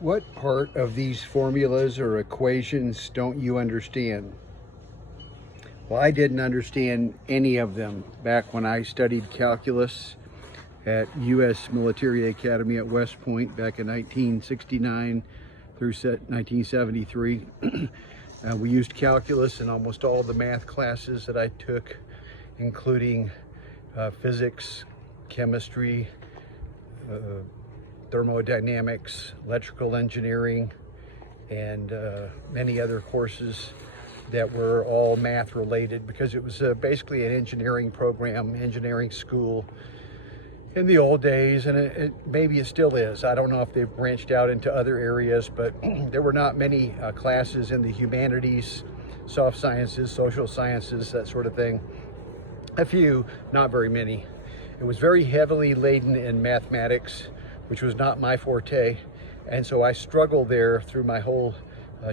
What part of these formulas or equations don't you understand? Well, I didn't understand any of them back when I studied calculus at U.S. Military Academy at West Point back in 1969 through 1973. We used calculus in almost all the math classes that I took, including physics, chemistry, thermodynamics, electrical engineering, and many other courses that were all math related, because it was basically an engineering program, engineering school in the old days, and maybe it still is. I don't know if they've branched out into other areas, but there were not many classes in the humanities, soft sciences, social sciences, that sort of thing. A few, not very many. It was very heavily laden in mathematics, which was not my forte, and so I struggled there through my whole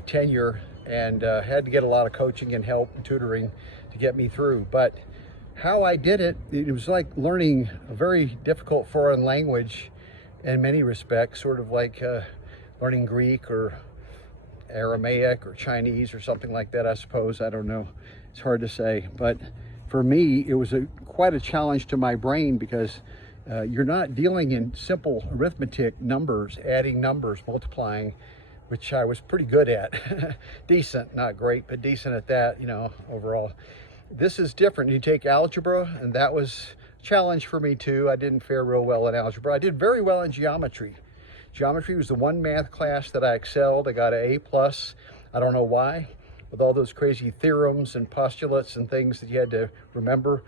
tenure, and had to get a lot of coaching and help and tutoring to get me through. But how I did it, it was like learning a very difficult foreign language in many respects, sort of like learning Greek or Aramaic or Chinese or something like that, I suppose. I don't know. It's hard to say. But for me, it was quite a challenge to my brain, because you're not dealing in simple arithmetic numbers, adding numbers, multiplying, which I was pretty good at. Decent, not great, but decent at that, overall. This is different. You take algebra, and that was a challenge for me too. I didn't fare real well in algebra. I did very well in geometry. Geometry was the one math class that I excelled. I got an A+. I don't know why. With all those crazy theorems and postulates and things that you had to remember,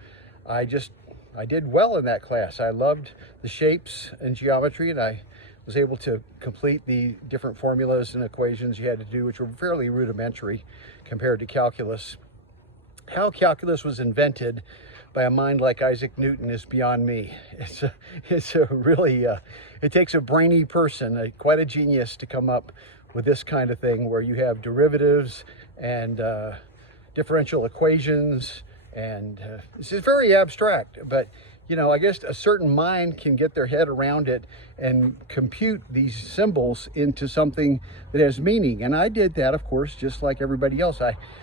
I did well in that class. I loved the shapes in geometry, and I was able to complete the different formulas and equations you had to do, which were fairly rudimentary compared to calculus. How calculus was invented by a mind like Isaac Newton is beyond me. It's a really, it takes a brainy person, quite a genius, to come up with this kind of thing, where you have derivatives and differential equations, and this is very abstract, but I guess a certain mind can get their head around it and compute these symbols into something that has meaning. And I did that, of course, just like everybody else.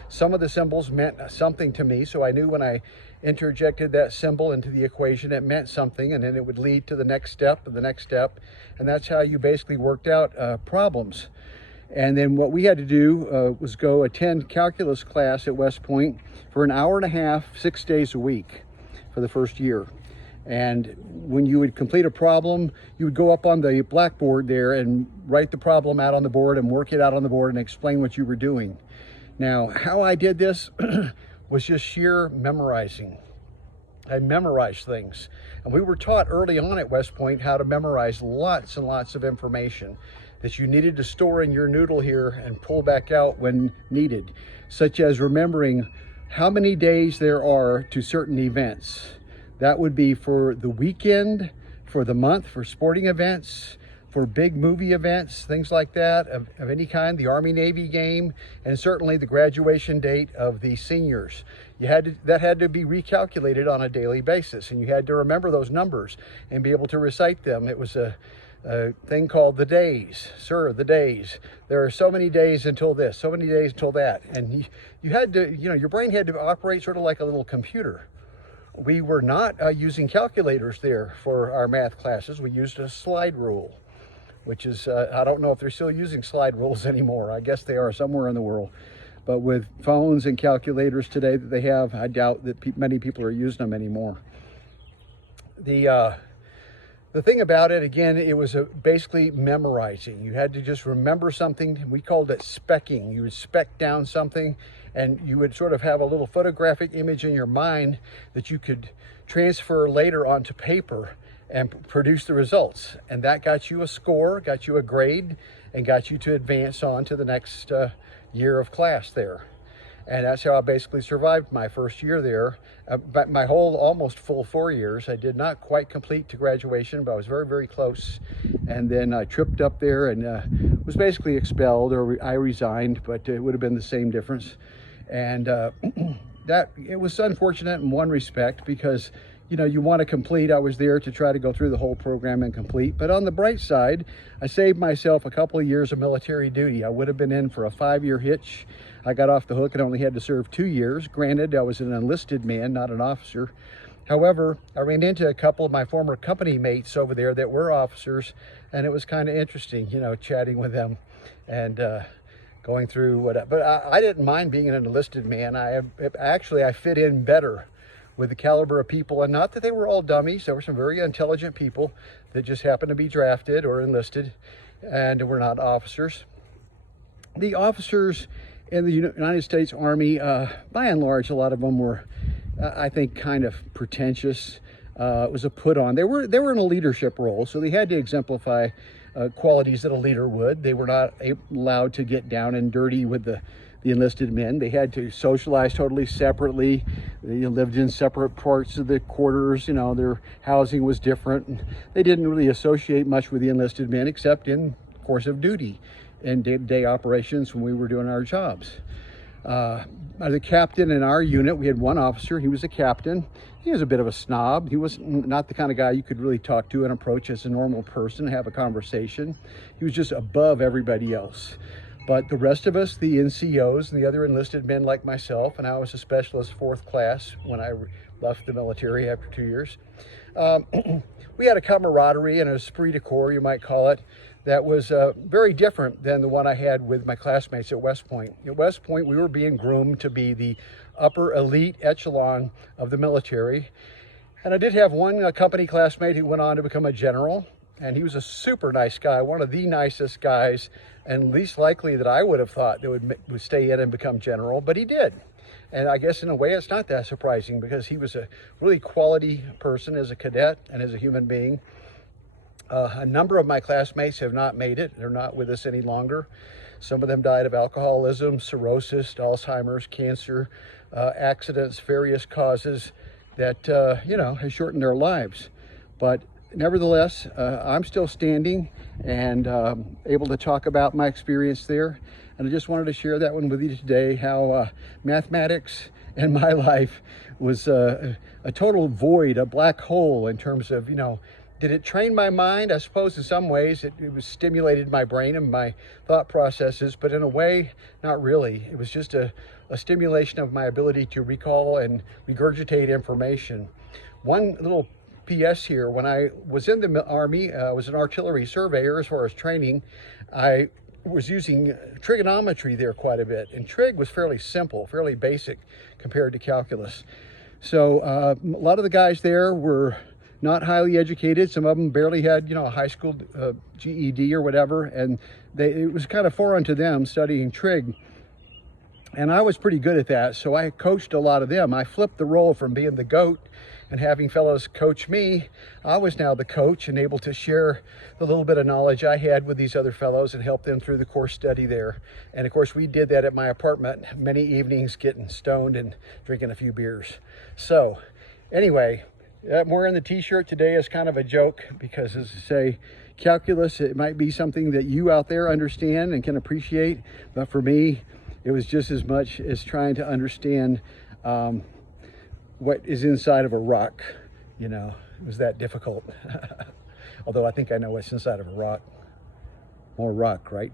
Some of the symbols meant something to me, so I knew when I interjected that symbol into the equation, it meant something, and then it would lead to the next step and the next step. And that's how you basically worked out problems. And then what we had to do was go attend calculus class at West Point for an hour and a half, 6 days a week for the first year. And when you would complete a problem, you would go up on the blackboard there and write the problem out on the board and work it out on the board and explain what you were doing. Now, how I did this was just sheer memorizing. I memorized things. And we were taught early on at West Point how to memorize lots and lots of information that you needed to store in your noodle here and pull back out when needed, such as remembering how many days there are to certain events. That would be for the weekend, for the month, for sporting events, for big movie events, things like that of any kind, the Army-Navy game, and certainly the graduation date of the seniors. That had to be recalculated on a daily basis, and you had to remember those numbers and be able to recite them. It was a thing called the days. Sir, the days. There are so many days until this, so many days until that. And you had to, your brain had to operate sort of like a little computer. We were not using calculators there for our math classes. We used a slide rule, which is, I don't know if they're still using slide rules anymore. I guess they are somewhere in the world. But with phones and calculators today that they have, I doubt that many people are using them anymore. The thing about it, again, it was basically memorizing. You had to just remember something. We called it specking. You would spec down something, and you would sort of have a little photographic image in your mind that you could transfer later onto paper and produce the results. And that got you a score, got you a grade, and got you to advance on to the next year of class there. And that's how I basically survived my first year there. But my whole almost full 4 years, I did not quite complete to graduation, but I was very, very close. And then I tripped up there and was basically expelled, or I resigned, but it would have been the same difference. And it was unfortunate in one respect, because you know, you want to complete. I was there to try to go through the whole program and complete. But on the bright side, I saved myself a couple of years of military duty. I would have been in for a 5-year hitch. I got off the hook and only had to serve 2 years. Granted, I was an enlisted man, not an officer. However, I ran into a couple of my former company mates over there that were officers, and it was kind of interesting, you know, chatting with them and going through what. But I didn't mind being an enlisted man. I fit in better with the caliber of people, and not that they were all dummies. There were some very intelligent people that just happened to be drafted or enlisted and were not officers. The officers in the United States Army, by and large, a lot of them were, I think, kind of pretentious. It was a put on. They were in a leadership role, so they had to exemplify qualities that a leader would. They were not allowed to get down and dirty with the enlisted men. They had to socialize totally separately. They lived in separate parts of the quarters. You know, their housing was different. They didn't really associate much with the enlisted men except in course of duty and day-to-day operations when we were doing our jobs. As a captain in our unit, we had one officer. He was a captain. He was a bit of a snob. He was not the kind of guy you could really talk to and approach as a normal person, have a conversation. He was just above everybody else. But the rest of us, the NCOs and the other enlisted men like myself, and I was a specialist 4th class when I left the military after 2 years, we had a camaraderie and an esprit de corps, you might call it, that was very different than the one I had with my classmates at West Point. At West Point, we were being groomed to be the upper elite echelon of the military. And I did have one company classmate who went on to become a general, and he was a super nice guy, one of the nicest guys, and least likely that I would have thought that would stay in and become general, but he did. And I guess in a way it's not that surprising because he was a really quality person as a cadet and as a human being. A number of my classmates have not made it. They're not with us any longer. Some of them died of alcoholism, cirrhosis, Alzheimer's, cancer, accidents, various causes that, you know, has shortened their lives. But nevertheless, I'm still standing and able to talk about my experience there. And I just wanted to share that one with you today, how mathematics in my life was a total void, a black hole in terms of, you know, did it train my mind? I suppose in some ways it was stimulated my brain and my thought processes, but in a way, not really. It was just a stimulation of my ability to recall and regurgitate information. One little PS here, when I was in the Army, I was an artillery surveyor as far as training. I was using trigonometry there quite a bit, and trig was fairly simple, fairly basic compared to calculus. So a lot of the guys there were not highly educated. Some of them barely had, you know, a high school GED or whatever, and it was kind of foreign to them studying trig. And I was pretty good at that, so I coached a lot of them. I flipped the role from being the GOAT and having fellows coach me. I was now the coach and able to share the little bit of knowledge I had with these other fellows and help them through the course study there. And of course, we did that at my apartment many evenings, getting stoned and drinking a few beers. So anyway, I'm wearing the t-shirt today as kind of a joke because, as I say, calculus, it might be something that you out there understand and can appreciate, but for me, it was just as much as trying to understand what is inside of a rock. You know, it was that difficult. Although I think I know what's inside of a rock. More rock, right?